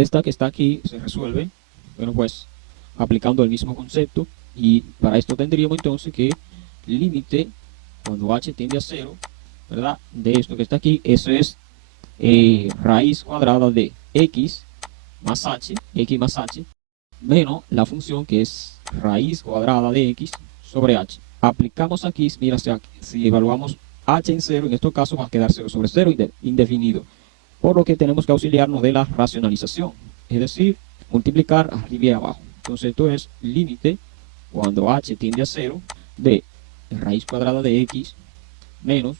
esta que está aquí se resuelve, bueno, pues aplicando el mismo concepto, y para esto tendríamos entonces que límite cuando h tiende a 0, ¿verdad? De esto que está aquí, eso es raíz cuadrada de x más h, menos la función que es raíz cuadrada de x sobre h. Aplicamos aquí, mira, si evaluamos h en 0, en este caso va a quedar 0 sobre 0 indefinido, por lo que tenemos que auxiliarnos de la racionalización, es decir, multiplicar arriba y abajo. Entonces esto es límite cuando h tiende a 0 de raíz cuadrada de x menos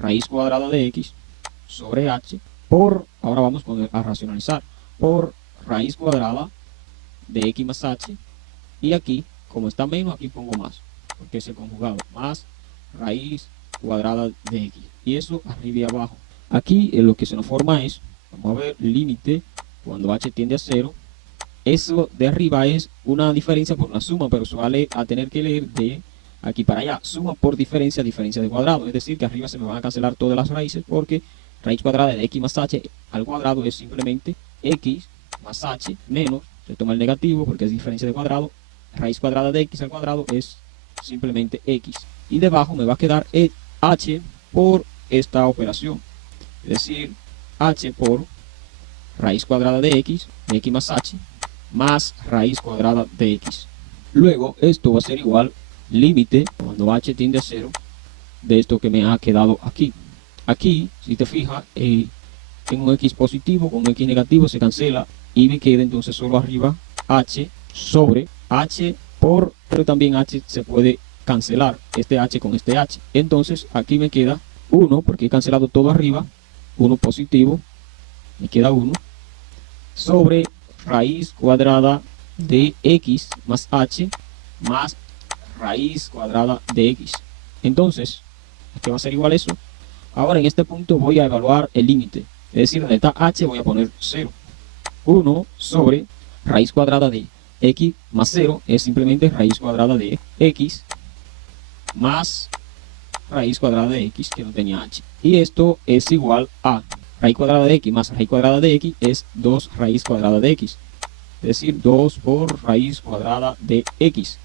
raíz cuadrada de x sobre h por, ahora vamos a racionalizar, por raíz cuadrada de x más h, y aquí, como está menos, aquí pongo más, porque es el conjugado, más raíz cuadrada de x, y eso arriba y abajo. Aquí lo que se nos forma es, vamos a ver, límite cuando h tiende a 0. Eso de arriba es una diferencia por una suma, pero se vale a tener que leer de aquí para allá. Suma por diferencia, diferencia de cuadrado. Es decir, que arriba se me van a cancelar todas las raíces, porque raíz cuadrada de x más h al cuadrado es simplemente x más h menos, se toma el negativo porque es diferencia de cuadrado, raíz cuadrada de x al cuadrado es simplemente x. Y debajo me va a quedar h por esta operación. Es decir, h por raíz cuadrada de x más h, más raíz cuadrada de x. Luego esto va a ser igual límite cuando h tiende a 0 de esto que me ha quedado aquí. Aquí, si te fijas, tengo un x positivo con un x negativo, se cancela y me queda entonces solo arriba h sobre h por, pero también h se puede cancelar, este h con este h. Entonces aquí me queda 1, porque he cancelado todo arriba, 1 positivo, me queda 1, sobre raíz cuadrada de x más h más raíz cuadrada de x. Entonces, ¿qué va a ser igual a eso? Ahora en este punto voy a evaluar el límite. Es decir, donde está h voy a poner 0. 1 sobre raíz cuadrada de x más 0 es simplemente raíz cuadrada de x más raíz cuadrada de x que no tenía h. Y esto es igual a raíz cuadrada de x más raíz cuadrada de x es 2 raíz cuadrada de x. Es decir, 2 por raíz cuadrada de x.